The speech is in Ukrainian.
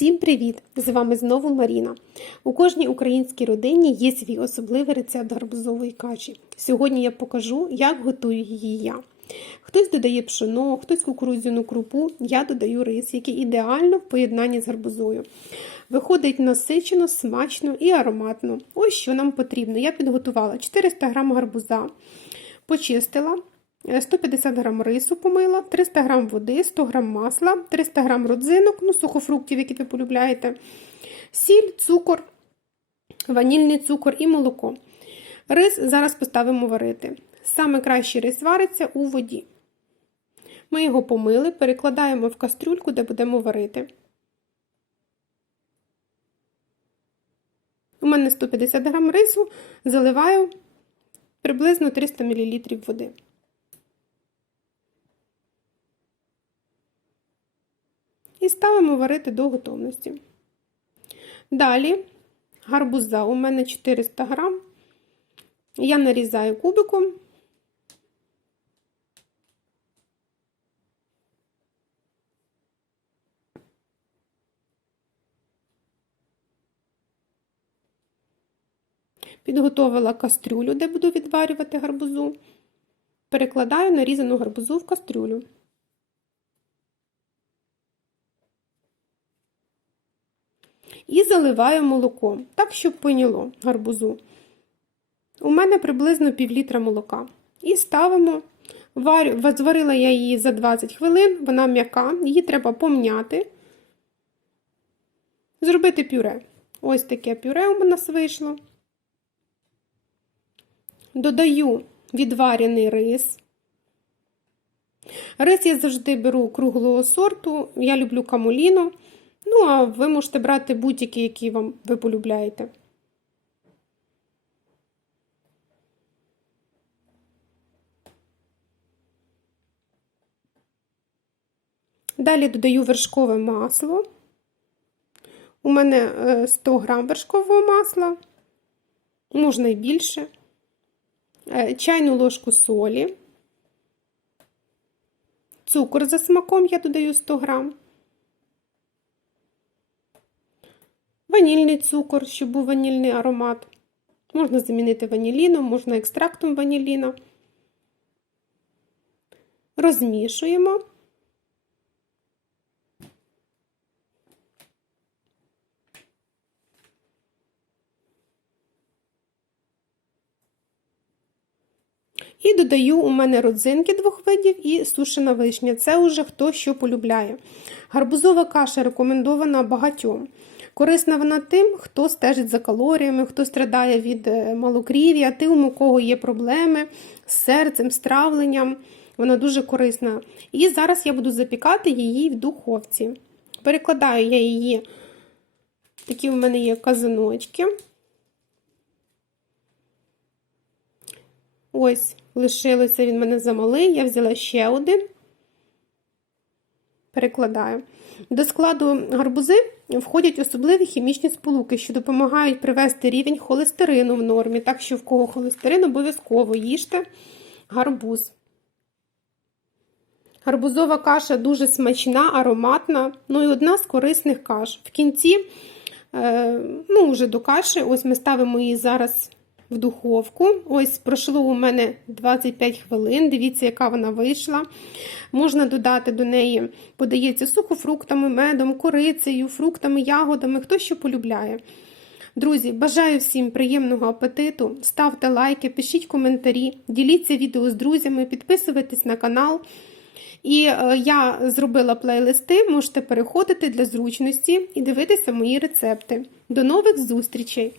Всім привіт! З вами знову Маріна. У кожній українській родині є свій особливий рецепт гарбузової каші. Сьогодні я покажу, як готую її я. Хтось додає пшено, хтось кукурудзяну крупу, я додаю рис, який ідеально в поєднанні з гарбузою. Виходить насичено, смачно і ароматно. Ось що нам потрібно. Я підготувала 400 г гарбуза, почистила. 150 г рису помила, 300 г води, 100 г масла, 300 г родзинок, ну, сухофруктів, які ви полюбляєте, сіль, цукор, ванільний цукор і молоко. Рис зараз поставимо варити. Саме кращий рис вариться у воді. Ми його помили, перекладаємо в кастрюльку, де будемо варити. У мене 150 г рису, заливаю приблизно 300 мл води. І ставимо варити до готовності. Далі гарбуза у мене 400 грам. Я нарізаю кубиком. Підготовила кастрюлю, де буду відварювати гарбузу. Перекладаю нарізану гарбузу в кастрюлю. І заливаю молоком, так, щоб поняло гарбузу. У мене приблизно пів літра молока. І ставимо, варю, зварила я її за 20 хвилин, вона м'яка, її треба помняти, зробити пюре. Ось таке пюре у нас вийшло. Додаю відварений рис. Рис я завжди беру круглого сорту, я люблю камуліно. Ну, а ви можете брати будь-які, які вам ви полюбляєте. Далі додаю вершкове масло. У мене 100 грам вершкового масла, можна і більше, е, чайну ложку солі, цукор за смаком я додаю 100 грам. Ванільний цукор, щоб був ванільний аромат. Можна замінити ваніліном, можна екстрактом ваніліна. Розмішуємо. І додаю у мене родзинки двох видів і сушена вишня. Це вже хто що полюбляє. Гарбузова каша рекомендована багатьом. Корисна вона тим, хто стежить за калоріями, хто страдає від е, малокрів'я, тим, у кого є проблеми з серцем, з травленням. Вона дуже корисна. І зараз я буду запікати її в духовці. Перекладаю я її, такі в мене є казаночки. Ось, лишилося він мене замалий, я взяла ще один, перекладаю. До складу гарбузи входять особливі хімічні сполуки, що допомагають привести рівень холестерину в нормі. Так що в кого холестерин обов'язково їжте гарбуз. Гарбузова каша дуже смачна, ароматна, ну і одна з корисних каш. В кінці, е, ну, вже до каші, ось ми ставимо її зараз в духовку. Ось пройшло у мене 25 хвилин. Дивіться, яка вона вийшла. Можна додати до неї, подається сухофруктами, медом, корицею, фруктами, ягодами, хто що полюбляє. Друзі, бажаю всім приємного апетиту. Ставте лайки, пишіть коментарі, діліться відео з друзями, підписуйтесь на канал. І е, я зробила плейлисти, можете переходити для зручності і дивитися мої рецепти. До нових зустрічей!